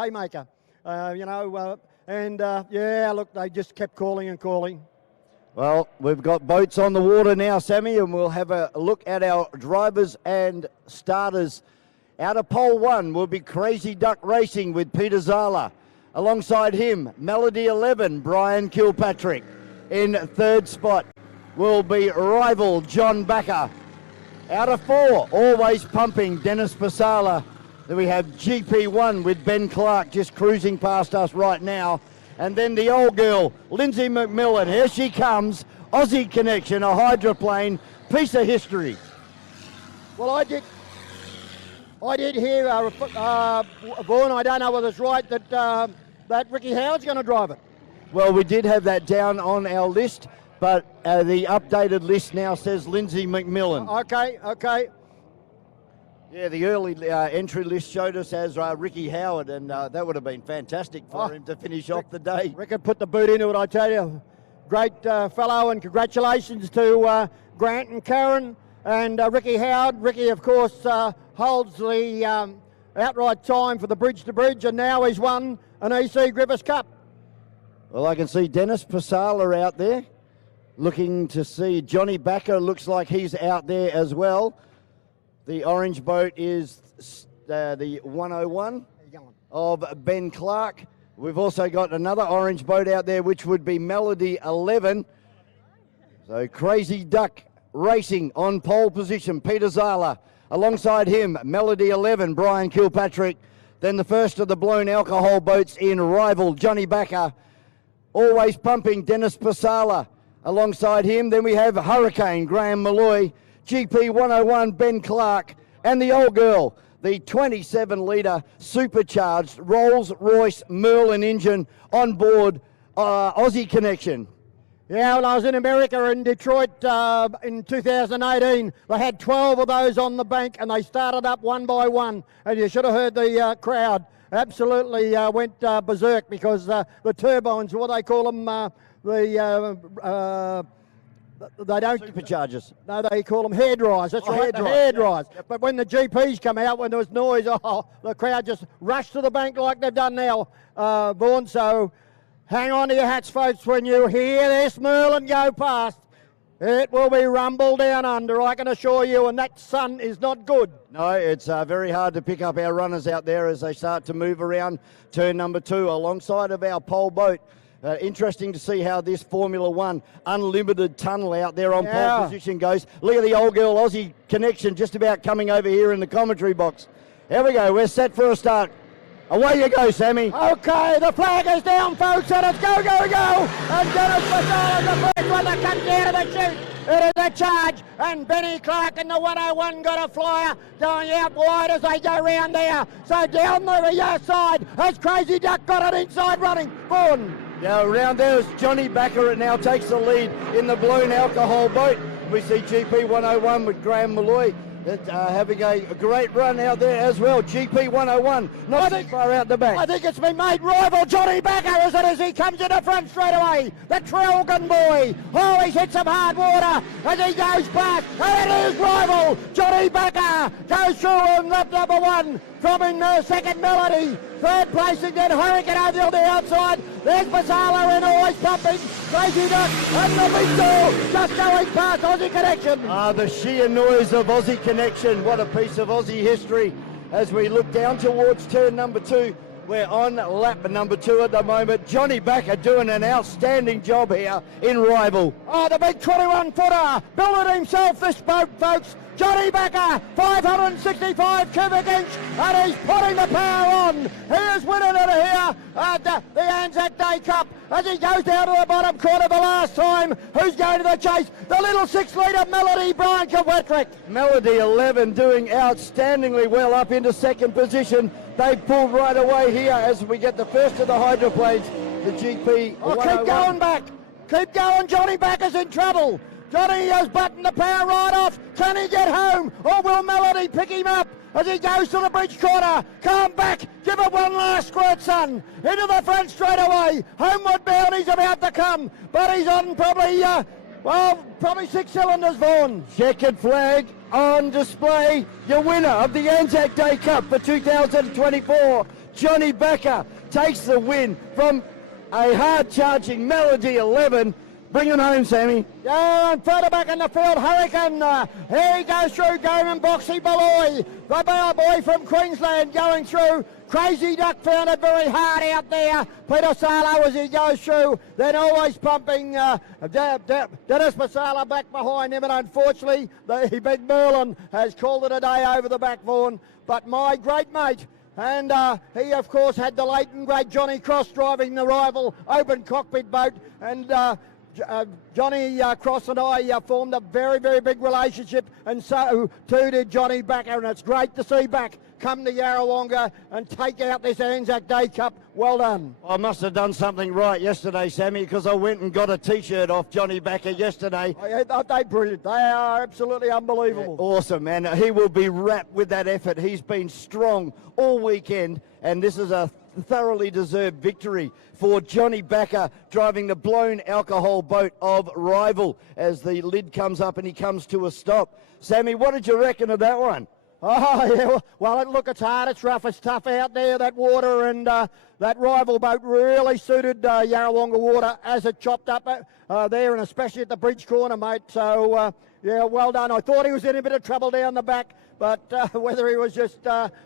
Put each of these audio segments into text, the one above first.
haymaker, yeah, look, they just kept calling and calling. Well, we've got boats on the water now, Sammy, and we'll have a look at our drivers and starters. Out of pole 1 will be Crazy Duck Racing with Peter Zala. Alongside him, Melody 11, Brian Kilpatrick. In 3rd spot will be Rival John Backer. Out of 4, Always Pumping, Dennis Pasala. Then we have GP1 with Ben Clark just cruising past us right now. And then the old girl, Lindsay McMillan. Here she comes. Aussie Connection, a hydroplane, piece of history. Well, I did hear, Vaughan, I don't know whether it's right, that Ricky Howard's going to drive it. Well, we did have that down on our list, but the updated list now says Lindsay McMillan. Okay. Yeah, the early entry list showed us as Ricky Howard, and that would have been fantastic for him to finish off the day. Rick had put the boot into it, I tell you. Great fellow, and congratulations to Grant and Karen and Ricky Howard. Ricky, of course, holds the outright time for the bridge to bridge, and now he's won an EC Griffiths Cup. Well, I can see Dennis Pasala out there, looking to see Johnny Backer. Looks like he's out there as well. The orange boat is the 101 of Ben Clark. We've also got another orange boat out there, which would be Melody 11. So Crazy Duck Racing on pole position, Peter Zala. Alongside him, Melody 11, Brian Kilpatrick. Then the first of the blown alcohol boats in, Rival, Johnny Backer. Always Pumping, Dennis Pasala. Alongside him, then we have Hurricane, Graham Malloy. GP 101, Ben Clark. And the old girl, the 27-litre supercharged Rolls-Royce Merlin engine on board Aussie Connection. Yeah, when I was in America, in Detroit, in 2018, they had 12 of those on the bank, and they started up one by one. And you should have heard the crowd absolutely went berserk, because the turbines, what they call them, they don't... Superchargers. No, they call them hair dryers. That's right, hair dryers. Yep. But when the GPs come out, when there was noise, the crowd just rushed to the bank like they've done now, Vaughan. So hang on to your hats, folks, when you hear this Merlin go past. It will be rumble down under, I can assure you, and that sun is not good. No, it's very hard to pick up our runners out there as they start to move around turn number 2 alongside of our pole boat. Interesting to see how this Formula One unlimited tunnel out there on pole position goes. Look at the old girl Aussie Connection just about coming over here in the commentary box. Here we go, we're set for a start. Away you go, Sammy. Okay, the flag is down, folks, and it's go, go, go. And Dennis Pasala, the first one that comes out of the chute. It is a charge, and Benny Clark in the 101 got a flyer going out wide as they go round there. So down the side, as Crazy Duck got it inside running. Vaughan. Now around there is Johnny Backer. It now takes the lead in the blown alcohol boat. We see GP 101 with Graham Malloy having a great run out there as well. GP 101, not too far out the back. I think it's been made. Rival Johnny Backer, is it, as he comes into front straight away. The Trelgan boy. Oh, he's hit some hard water as he goes past. And it is Rival Johnny Backer. Goes through on lap number 1. From in second, Melody. Third placing, then Hurricane over on the outside. There's Pasala in, Always Pumping. Crazy Duck and the big door just going past Aussie Connection. The sheer noise of Aussie Connection. What a piece of Aussie history. As we look down towards turn number 2, we're on lap number 2 at the moment. Johnny Backer doing an outstanding job here in Rival. Oh, the big 21-footer. Built it himself, this boat, folks. Johnny Backer, 565 cubic inch, and he's putting the power on. He is winning it here at the Anzac Day Cup as he goes down to the bottom corner the last time. Who's going to the chase? The little 6-litre Melody, Brian Kilpatrick. Melody 11 doing outstandingly well up into second position. They pulled right away here as we get the first of the hydroplanes, the GP. Oh, keep going back. Keep going, Johnny Backer's in trouble. Johnny has buttoned the power right off. Can he get home? Or will Melody pick him up as he goes to the bridge corner? Come back. Give it one last squirt, son. Into the front straight away. Homeward bound, he's about to come. But he's on probably, probably 6 cylinders, Vaughan. Checkered flag on display. Your winner of the Anzac Day Cup for 2024, Johnny Backer takes the win from a hard-charging Melody 11. Bring him home, Sammy. Yeah, and further back in the field, Hurricane. Here he goes through Goman Boxy Beloy. The bell boy from Queensland going through. Crazy Duck found it very hard out there. Peter Salo as he goes through. Then always pumping Dennis Masala back behind him. And unfortunately, the big Merlin has called it a day over the back Vaughan. But my great mate, and he, of course, had the late and great Johnny Cross driving the rival open cockpit boat. And Johnny Cross and I formed a very, very big relationship, and so too did Johnny Backer, and it's great to see Back come to Yarrawonga and take out this Anzac Day Cup. Well done. I must have done something right yesterday, Sammy, because I went and got a T-shirt off Johnny Backer yesterday. They're brilliant. They are absolutely unbelievable. Yeah, awesome, man. He will be wrapped with that effort. He's been strong all weekend, and this is a thoroughly deserved victory for Johnny Backer, driving the blown alcohol boat of Rival as the lid comes up and he comes to a stop. Sammy, what did you reckon of that one? Oh, yeah, well, look, it's hard, it's rough, it's tough out there, that water, and that Rival boat really suited Yarrawonga water as it chopped up there, and especially at the bridge corner, mate. So, yeah, well done. I thought he was in a bit of trouble down the back, but whether he was just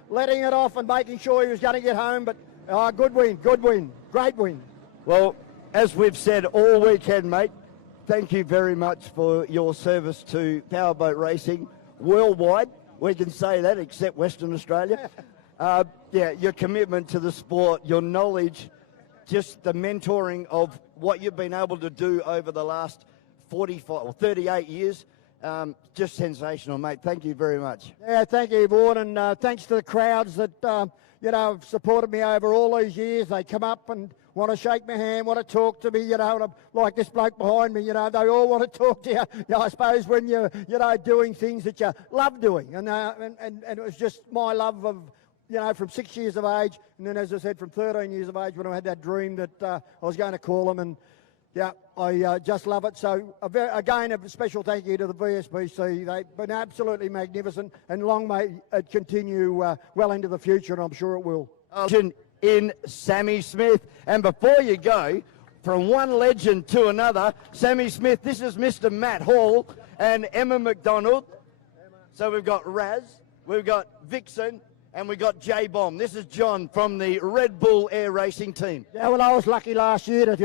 letting it off and making sure he was going to get home, but good win, great win. Well, as we've said all weekend, mate, thank you very much for your service to powerboat racing worldwide. We can say that, except Western Australia. Yeah, your commitment to the sport, your knowledge, just the mentoring of what you've been able to do over the last 45 or 38 years, just sensational, mate. Thank you very much. Yeah, thank you, Vaughan, and thanks to the crowds that, have supported me over all these years. They come up and want to shake my hand, want to talk to me, and like this bloke behind me, they all want to talk to you. I suppose when you're, doing things that you love doing. And it was just my love of, from 6 years of age, and then, as I said, from 13 years of age when I had that dream that I was going to call them. And, yeah, I just love it. So, again, a special thank you to the VSBC. They've been absolutely magnificent, and long may it continue well into the future, and I'm sure it will. In Sammy Smith. And before you go, from one legend to another, Sammy Smith, this is Mr. Matt Hall and Emma McDonald. So we've got Raz, we've got Vixen, and we've got J-Bomb. This is John from the Red Bull Air Racing team. Yeah, well, I was lucky last year to